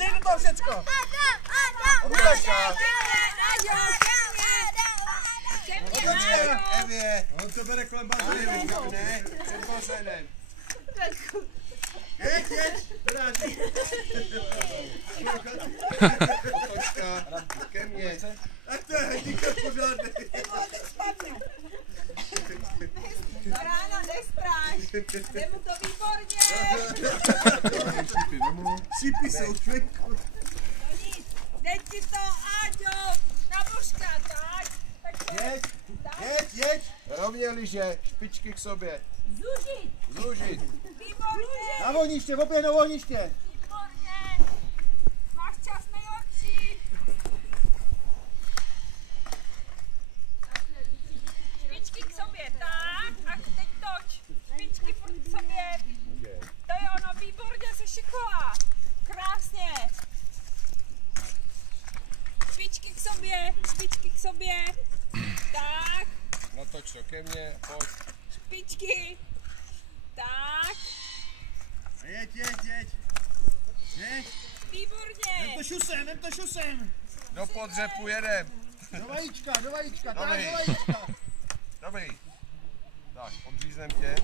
dej do toho všecko. Odlukačka. Evě, on to bere kolem bazény, ne? Před bazénem. Jeď, dráží. Otočka, ke mně. Ach to je hrdíka pořádný. Ráno nestráš, jde mu to výborně. Šípy jsou člověku. Dej ti to, Áďo, na božka, tak. Jeď. Rovně liže, špičky k sobě. Zúžit. Výborně. Na ohniště, obě na ohniště. Výborně. Máš čas nejlepší. Špičky k sobě, tak. A teď toč. Špičky furt k sobě. To je ono, výborně, se šikola. Krásně. Špičky k sobě. Tak. Natoč to ke mně, pojď. Špičky. Tak. Jeď. Výborně. Vem to šusem. Do podřepu jedem. Do vajíčka. Dobrý. Tak, podříznem tě.